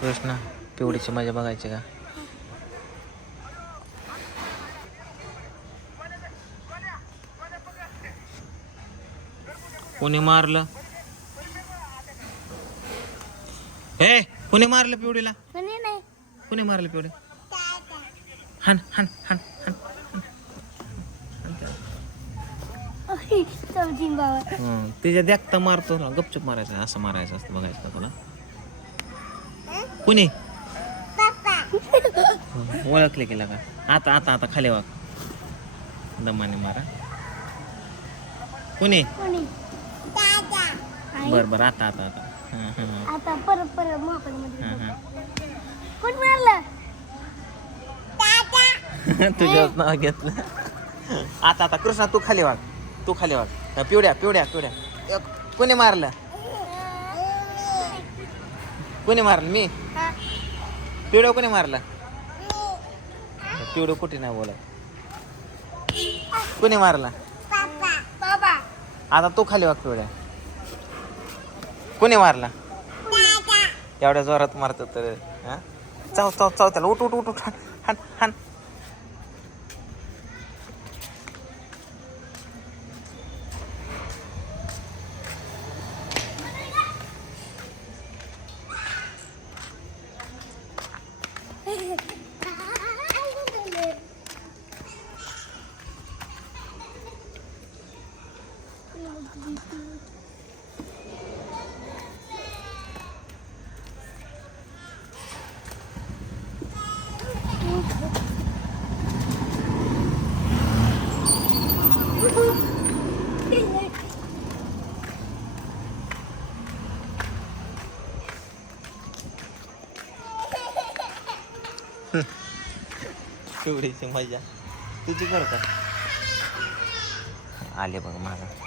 कृष्णा पिवडीची मजा बघायची का? कोणी मारलं? हे कोणी मारलं पिवडीला कोणी नाही. कोणी मारलं पिवडी हन हन हन हन. तिच्या देखता मारतो ना गपचूप मारायचं असं मारायचं असतं बघायचं तुला? कुणी? ओळखले गेला का आता आता आता खाली वाग दमाने मारा. कुणी? बर बर आता आता आता. हं, हं, आता परत परत मोबाईल मध्ये हं, हं. कोण मारलं? तुझ्याच नाव घेतलं. आता आता कृष्णा तू खाली वाग तू खाली वाग हं, पिवड्या पिवड्या पिवड्या. कोणी मारलं? कोणी मारलं? मी? हा. पिवड्या कोणी मारला? पिवडं कुठे नाही बोला कोणी मारला? आता तू खाली वाग पिवड्या कोणी मारला? एवढ्या जोरात मारत तर हा? चाव चाव चाव त्याला. उठ उठ उठ उठ. हान. हान पिवडीची मजा तुझी करता. आले बघ माझा